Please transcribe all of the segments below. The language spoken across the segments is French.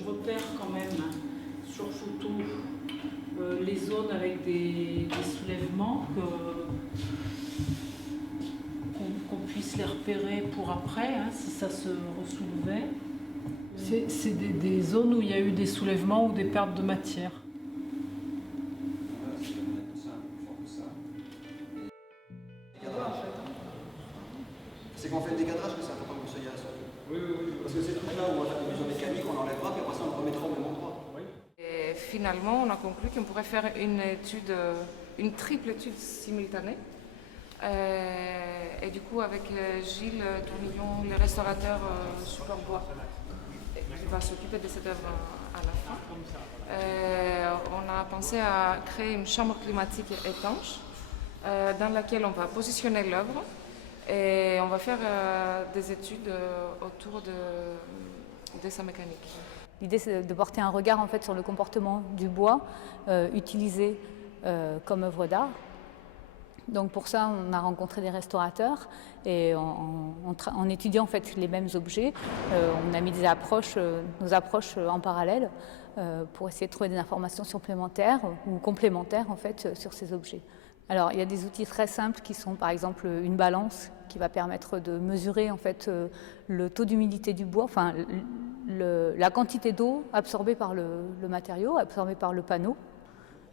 je repère quand même sur photo les zones avec des soulèvements, qu'on puisse les repérer pour après, hein, si ça se ressoulevait. C'est des zones où il y a eu des soulèvements ou des pertes de matière. C'est qu'on fait le décadrage que ça faut pas que ça y reste. Oui. Parce que ces trucs-là où on a des mesures mécaniques, on enlèvera, puis après ça on le remettra au même endroit. Oui. Et finalement, on a conclu qu'on pourrait faire une triple étude simultanée. Et du coup, avec Gilles Tourmillon, les restaurateurs Super Bois, qui va s'occuper de cette œuvre à la fin, on a pensé à créer une chambre climatique étanche dans laquelle on va positionner l'œuvre et on va faire des études autour de sa mécanique. L'idée, c'est de porter un regard en fait, sur le comportement du bois utilisé comme œuvre d'art. Donc pour ça, on a rencontré des restaurateurs et en étudiant en fait, les mêmes objets, on a mis nos approches en parallèle pour essayer de trouver des informations supplémentaires ou complémentaires en fait, sur ces objets. Alors il y a des outils très simples qui sont par exemple une balance qui va permettre de mesurer en fait, le taux d'humidité du bois, enfin la quantité d'eau absorbée par le matériau, absorbée par le panneau.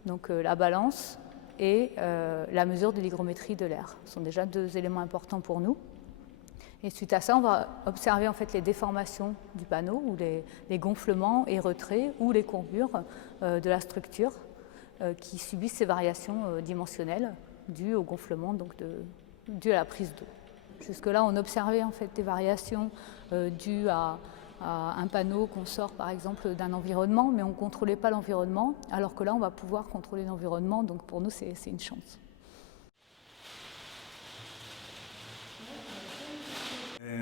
Donc la balance et la mesure de l'hygrométrie de l'air sont déjà deux éléments importants pour nous. Et suite à ça, on va observer en fait les déformations du panneau ou les gonflements et retraits ou les courbures de la structure qui subissent ces variations dimensionnelles dues au gonflement, donc dues à la prise d'eau. Jusque-là, on observait en fait des variations dues à un panneau qu'on sort par exemple d'un environnement, mais on ne contrôlait pas l'environnement, alors que là on va pouvoir contrôler l'environnement, donc pour nous c'est une chance.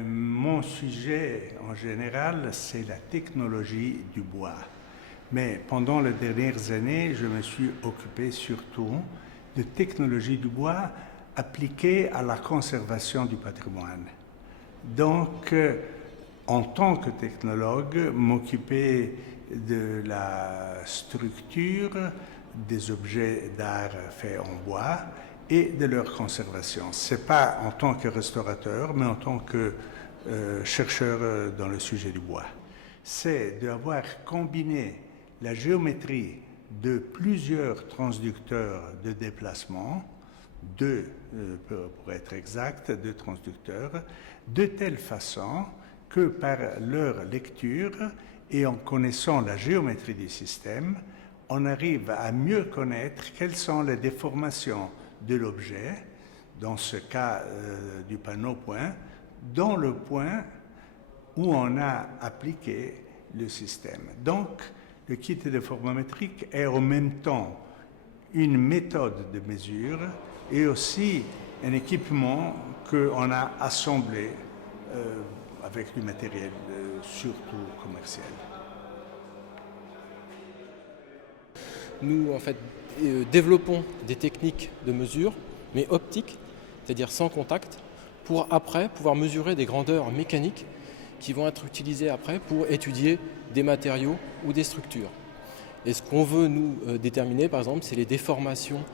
Mon sujet en général c'est la technologie du bois, mais pendant les dernières années je me suis occupé surtout de technologie du bois appliquée à la conservation du patrimoine. Donc en tant que technologue, m'occuper de la structure des objets d'art faits en bois et de leur conservation. Ce n'est pas en tant que restaurateur, mais en tant que chercheur dans le sujet du bois. C'est d'avoir combiné la géométrie de plusieurs transducteurs de déplacement, pour être exact, deux transducteurs, de telle façon que par leur lecture et en connaissant la géométrie du système, on arrive à mieux connaître quelles sont les déformations de l'objet, dans ce cas du panneau point, dans le point où on a appliqué le système. Donc, le kit déformamétrique est en même temps une méthode de mesure et aussi un équipement qu'on a assemblé avec du matériel surtout commercial. Nous, en fait, développons des techniques de mesure, mais optiques, c'est-à-dire sans contact, pour après pouvoir mesurer des grandeurs mécaniques qui vont être utilisées après pour étudier des matériaux ou des structures. Et ce qu'on veut nous déterminer, par exemple, c'est les déformations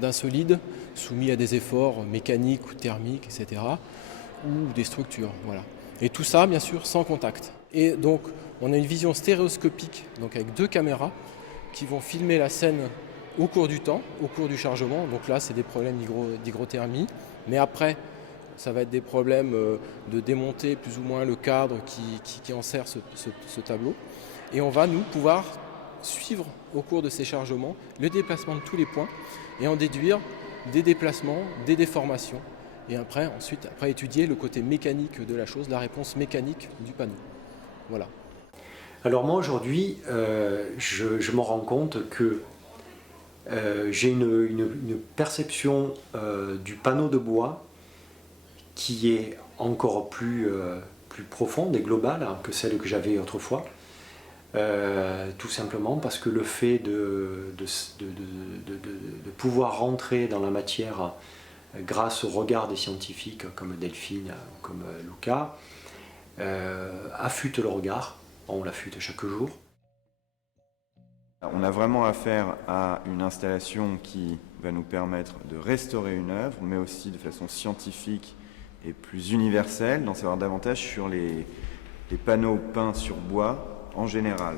d'un solide soumis à des efforts mécaniques ou thermiques, etc., ou des structures. Voilà. Et tout ça, bien sûr, sans contact. Et donc, on a une vision stéréoscopique, donc avec deux caméras, qui vont filmer la scène au cours du temps, au cours du chargement. Donc là, c'est des problèmes d'hygrothermie. Mais après, ça va être des problèmes de démonter plus ou moins le cadre qui enserre ce tableau. Et on va, nous, pouvoir suivre au cours de ces chargements le déplacement de tous les points et en déduire des déplacements, des déformations. Et après étudier le côté mécanique de la chose, la réponse mécanique du panneau. Voilà. Alors moi aujourd'hui, je me rends compte que j'ai une perception du panneau de bois qui est encore plus profonde et globale que celle que j'avais autrefois. Tout simplement parce que le fait de pouvoir rentrer dans la matière grâce au regard des scientifiques comme Delphine, comme Luca, affûte le regard, on l'affûte chaque jour. On a vraiment affaire à une installation qui va nous permettre de restaurer une œuvre, mais aussi de façon scientifique et plus universelle, d'en savoir davantage sur les panneaux peints sur bois en général.